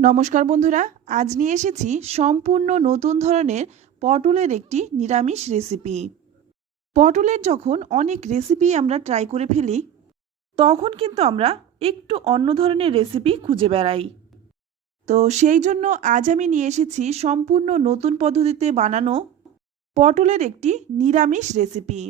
নমস্কার বন্ধুরা, আজ নিয়ে এসেছি সম্পূর্ণ নতুন ধরনের পটলের একটি নিরামিষ রেসিপি। পটলের যখন অনেক রেসিপি আমরা ট্রাই করে ফেলি, তখন কিন্তু আমরা একটু অন্য ধরনের রেসিপি খুঁজে বেড়াই। তো সেই জন্য আজ আমি নিয়ে এসেছি সম্পূর্ণ নতুন পদ্ধতিতে বানানো পটলের একটি নিরামিষ রেসিপি।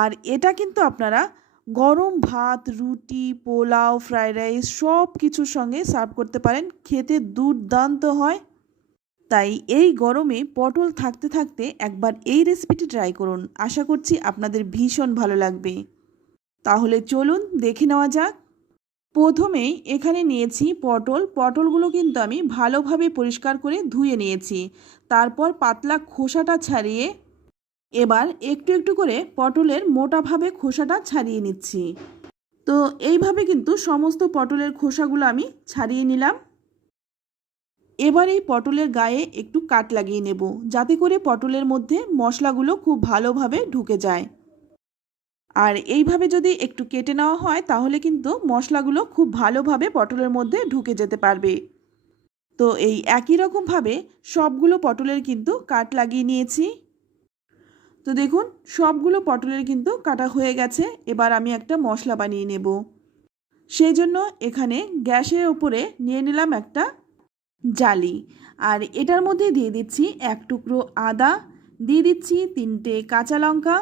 আর এটা কিন্তু আপনারা গরম ভাত, রুটি, পোলাও, ফ্রাইড রাইস সব কিছুর সঙ্গে সার্ভ করতে পারেন। খেতে দুর্দান্ত হয়। তাই এই গরমে পটল থাকতে থাকতে একবার এই রেসিপিটি ট্রাই করুন। আশা করছি আপনাদের ভীষণ ভালো লাগবে। তাহলে চলুন দেখে নেওয়া যাক। প্রথমেই এখানে নিয়েছি পটলগুলো কিন্তু আমি ভালোভাবে পরিষ্কার করে ধুয়ে নিয়েছি। তারপর পাতলা খোসাটা ছাড়িয়ে এবার একটু একটু করে পটলের মোটাভাবে খোসাটা ছাড়িয়ে নিচ্ছি। তো এইভাবে কিন্তু সমস্ত পটলের খোসাগুলো আমি ছাড়িয়ে নিলাম। এবার এই পটলের গায়ে একটু কাট লাগিয়ে নেব, যাতে করে পটলের মধ্যে মশলাগুলো খুব ভালোভাবে ঢুকে যায়। আর এইভাবে যদি একটু কেটে নেওয়া হয় তাহলে কিন্তু মশলাগুলো খুব ভালোভাবে পটলের মধ্যে ঢুকে যেতে পারবে। তো এই একই রকমভাবে সবগুলো পটলের কিন্তু কাট লাগিয়ে নিয়েছি। তো দেখুন সবগুলো পটলের কিন্তু কাটা হয়ে গেছে। এবার আমি একটা মশলা বানিয়ে নেব। সেই জন্য এখানে গ্যাসের উপরে নিয়ে নিলাম একটা জালি, আর এটার মধ্যে দিয়ে দিচ্ছি এক টুকরো আদা, দিয়ে দিচ্ছি 3টে কাঁচা লঙ্কা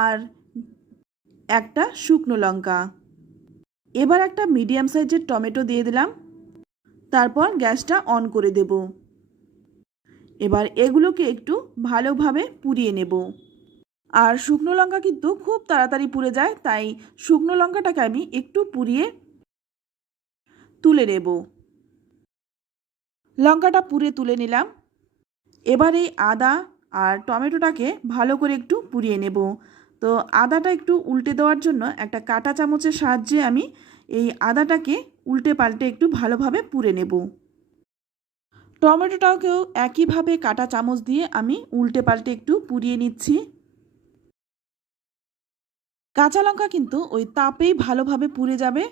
আর একটা শুকনো লঙ্কা। এবার একটা মিডিয়াম সাইজের টমেটো দিয়ে দিলাম। তারপর গ্যাসটা অন করে দেব। এবার এগুলোকে একটু ভালোভাবে পুড়িয়ে নেব। আর শুকনো লঙ্কা কিন্তু খুব তাড়াতাড়ি পুড়ে যায়, তাই শুকনো লঙ্কাটাকে আমি একটু পুড়িয়ে তুলে নেব। লঙ্কাটা পুড়ে তুলে নিলাম। এবার এই আদা আর টমেটোটাকে ভালো করে একটু পুড়িয়ে নেব। তো আদাটা একটু উল্টে দেওয়ার জন্য একটা কাঁটা চামচের সাহায্যে আমি এই আদাটাকে উল্টে পাল্টে একটু ভালোভাবে পুড়ে নেব। টমেটোটাকেও একইভাবে কাঁটা চামচ দিয়ে আমি উল্টে পাল্টে একটু পুড়িয়ে নিচ্ছি। কাঁচা লঙ্কা কিন্তু ওই তাপেই ভালোভাবে পুড়ে যাবে।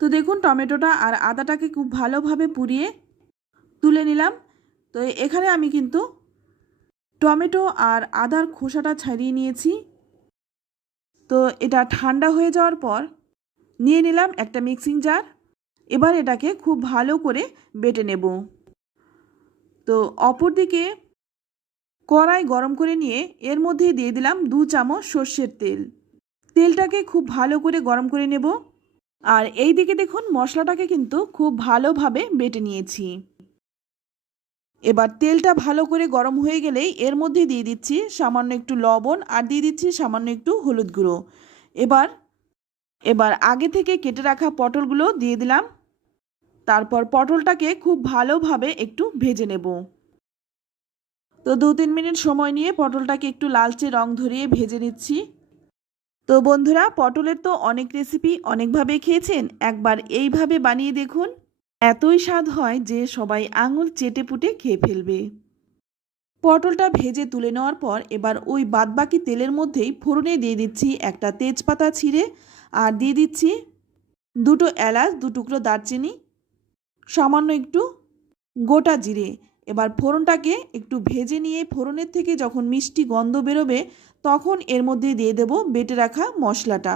তো দেখুন টমেটোটা আর আদাটাকে খুব ভালোভাবে পুড়িয়ে তুলে নিলাম। তো এখানে আমি কিন্তু টমেটো আর আদার খোসাটা ছাড়িয়ে নিয়েছি। তো এটা ঠান্ডা হয়ে যাওয়ার পর নিয়ে নিলাম একটা মিক্সিং জার। এবার এটাকে খুব ভালো করে বেটে নেব। তো অপরদিকে কড়াই গরম করে নিয়ে এর মধ্যে দিয়ে দিলাম 2 চামচ সর্ষের তেল। তেলটাকে খুব ভালো করে গরম করে নেব। আর এই দিকে দেখুন মশলাটাকে কিন্তু খুব ভালোভাবে বেটে নিয়েছি। এবার তেলটা ভালো করে গরম হয়ে গেলেই এর মধ্যে দিয়ে দিচ্ছি সামান্য একটু লবণ আর দিয়ে দিচ্ছি সামান্য একটু হলুদ গুঁড়ো। এবার আগে থেকে কেটে রাখা পটলগুলো দিয়ে দিলাম। তারপর পটলটাকে খুব ভালোভাবে একটু ভেজে নেব। তো 2-3 মিনিট সময় নিয়ে পটলটাকে একটু লালচে রং ধরিয়ে ভেজে নিচ্ছি। তো বন্ধুরা, পটলের তো অনেক রেসিপি অনেকভাবে খেয়েছেন, একবার এইভাবে বানিয়ে দেখুন। এতই স্বাদ হয় যে সবাই আঙুল চেটে পুটে খেয়ে ফেলবে। পটলটা ভেজে তুলে নেওয়ার পর এবার ওই বাদবাকি তেলের মধ্যেই ফোড়নে দিয়ে দিচ্ছি একটা তেজপাতা ছিঁড়ে, আর দিয়ে দিচ্ছি 2টো এলাচ, 2 টুকরো দারচিনি, সামান্য একটু গোটা জিরে। এবার ফোড়নটাকে একটু ভেজে নিয়ে ফোড়নের থেকে যখন মিষ্টি গন্ধ বেরোবে তখন এর মধ্যে দিয়ে দেব বেটে রাখা মশলাটা।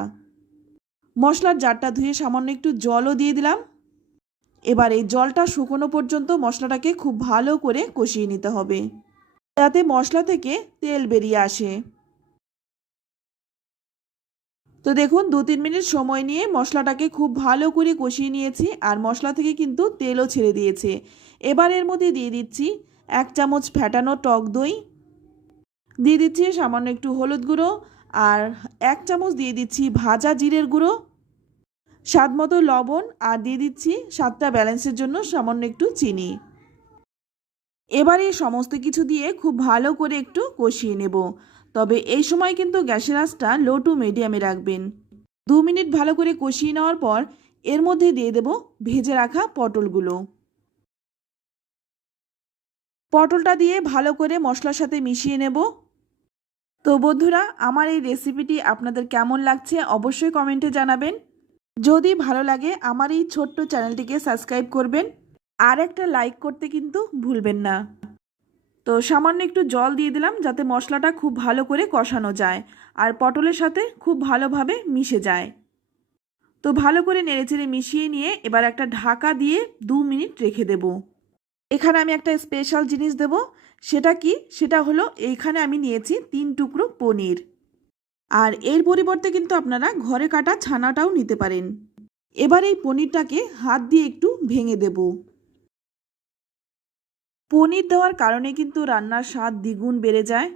মশলার জারটা ধুয়ে সামান্য একটু জলও দিয়ে দিলাম। এবার এই জলটা শুকনো পর্যন্ত মশলাটাকে খুব ভালো করে কষিয়ে নিতে হবে, যাতে মশলা থেকে তেল বেরিয়ে আসে। তো দেখুন 2-3 মিনিট সময় নিয়ে মশলাটাকে খুব ভালো করে কষিয়ে নিয়েছি, আর মশলা থেকে কিন্তু তেলও ছেড়ে দিয়েছে। এবার এর মধ্যে দিয়ে দিচ্ছি 1 চামচ ফ্যাটানো টক দই, দিয়ে দিচ্ছি সামান্য একটু হলুদ গুঁড়ো, আর 1 চামচ দিয়ে দিচ্ছি ভাজা জিরের গুঁড়ো, স্বাদ মতো লবণ, আর দিয়ে দিচ্ছি স্বাদটা ব্যালেন্সের জন্য সামান্য একটু চিনি। এবার এই সমস্ত কিছু দিয়ে খুব ভালো করে একটু কষিয়ে নেব। তবে এই সময় কিন্তু গ্যাসের আঁচটা লো টু মিডিয়ামে রাখবেন। 2 মিনিট ভালো করে কষিয়ে নেওয়ার পর এর মধ্যে দিয়ে দেব ভেজে রাখা পটলগুলো। পটলটা দিয়ে ভালো করে মশলার সাথে মিশিয়ে নেব। তো বন্ধুরা, আমার এই রেসিপিটি আপনাদের কেমন লাগছে অবশ্যই কমেন্টে জানাবেন। যদি ভালো লাগে আমার এই ছোট্ট চ্যানেলটিকে সাবস্ক্রাইব করবেন, আর একটা লাইক করতে কিন্তু ভুলবেন না। তো সামান্য একটু জল দিয়ে দিলাম যাতে মশলাটা খুব ভালো করে কষানো যায় আর পটলের সাথে খুব ভালোভাবে মিশে যায়। তো ভালো করে নেড়েচেড়ে মিশিয়ে নিয়ে এবার একটা ঢাকা দিয়ে 2 মিনিট রেখে দেব। এখানে আমি একটা স্পেশাল জিনিস দেব। সেটা কি? সেটা হলো এইখানে আমি নিয়েছি 3 টুকরো পনির। আর এর পরিবর্তে কিন্তু আপনারা ঘরে কাটা ছানাটাও নিতে পারেন। এবার এই পনিরটাকে হাত দিয়ে একটু ভেঙে দেব। পনির দেওয়ার কারণে কিন্তু রান্নার স্বাদ দ্বিগুণ বেড়ে যায়।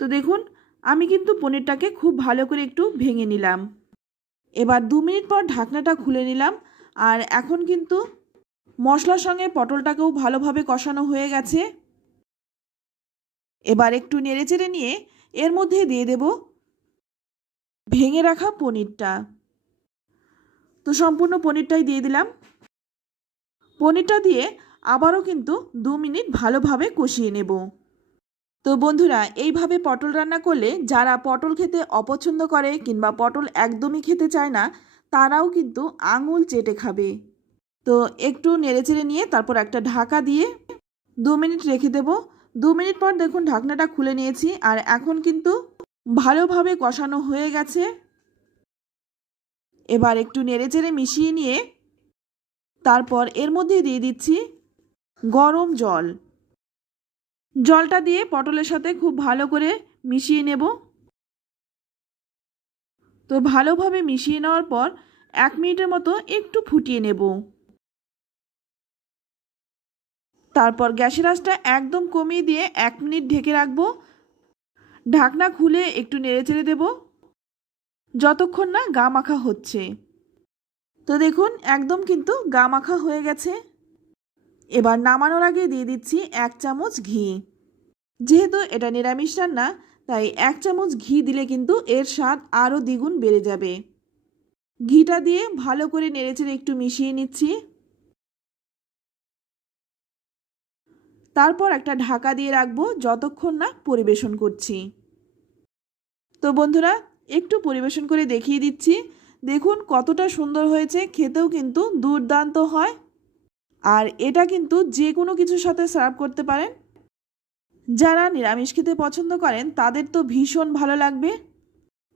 তো দেখুন আমি কিন্তু পনিরটাকে খুব ভালো করে একটু ভেঙে নিলাম। এবার 2 মিনিট পর ঢাকনাটা খুলে নিলাম। আর এখন কিন্তু মশলার সঙ্গে পটলটাকেও ভালোভাবে কষানো হয়ে গেছে। এবার একটু নেড়েচেড়ে নিয়ে এর মধ্যে দিয়ে দেব ভেঙে রাখা পনিরটা। তো সম্পূর্ণ পনিরটাই দিয়ে দিলাম। পনিরটা দিয়ে আবারও কিন্তু 2 মিনিট ভালোভাবে কষিয়ে নেব। তো বন্ধুরা এইভাবে পটল রান্না করলে যারা পটল খেতে অপছন্দ করে কিংবা পটল একদমই খেতে চায় না তারাও কিন্তু আঙুল চেটে খাবে। তো একটু নেড়েচেড়ে নিয়ে তারপর একটা ঢাকা দিয়ে 2 মিনিট রেখে দেব। 2 মিনিট পর দেখুন ঢাকনাটা খুলে নিয়েছি আর এখন কিন্তু ভালোভাবে কষানো হয়ে গেছে। এবার একটু নেড়েচেড়ে মিশিয়ে নিয়ে তারপর এর মধ্যে দিয়ে দিচ্ছি গরম জল। জলটা দিয়ে পটলের সাথে খুব ভালো করে মিশিয়ে নেব। তো ভালোভাবে মিশিয়ে নেওয়ার পর 1 মিনিটের মতো একটু ফুটিয়ে নেব। তারপর গ্যাসের আঁচটা একদম কমিয়ে দিয়ে 1 মিনিট ঢেকে রাখবো। ঢাকনা খুলে একটু নেড়েচেড়ে দেব যতক্ষণ না গা মাখা হচ্ছে। তো দেখুন একদম কিন্তু গা মাখা হয়ে গেছে। এবার নামানোর আগে দিয়ে দিচ্ছি 1 চামচ ঘি। যেহেতু এটা নিরামিষ রান্না তাই 1 চামচ ঘি দিলে কিন্তু এর স্বাদ আরও দ্বিগুণ বেড়ে যাবে। ঘিটা দিয়ে ভালো করে নেড়েচেড়ে একটু মিশিয়ে নিচ্ছি। তারপর একটা ঢাকা দিয়ে রাখবো যতক্ষণ না পরিবেশন করছি। তো বন্ধুরা একটু পরিবেশন করে দেখিয়ে দিচ্ছি। দেখুন কতটা সুন্দর হয়েছে, খেতেও কিন্তু দুর্দান্ত হয়। আর এটা কিন্তু যে কোনো কিছুর সাথে সার্ভ করতে পারেন। যারা নিরামিষ খেতে পছন্দ করেন তাদের তো ভীষণ ভালো লাগবে।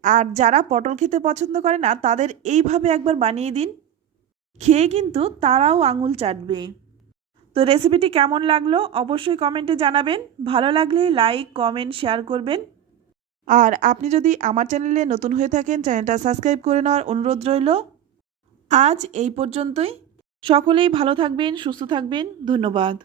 আর যারা পটল খেতে পছন্দ করে না তাদের এইভাবে একবার বানিয়ে দিন, খেয়ে কিন্তু তারাও আঙুল চাটবে। তো রেসিপিটি কেমন লাগলো অবশ্যই কমেন্টে জানাবেন। ভালো লাগলে লাইক কমেন্ট শেয়ার করবেন। আর আপনি যদি আমার চ্যানেলে নতুন হয়ে থাকেন চ্যানেলটা সাবস্ক্রাইব করে নেওয়ার অনুরোধ রইল। আজ এই পর্যন্তই। সকলেই ভালো থাকবেন, সুস্থ থাকবেন। ধন্যবাদ।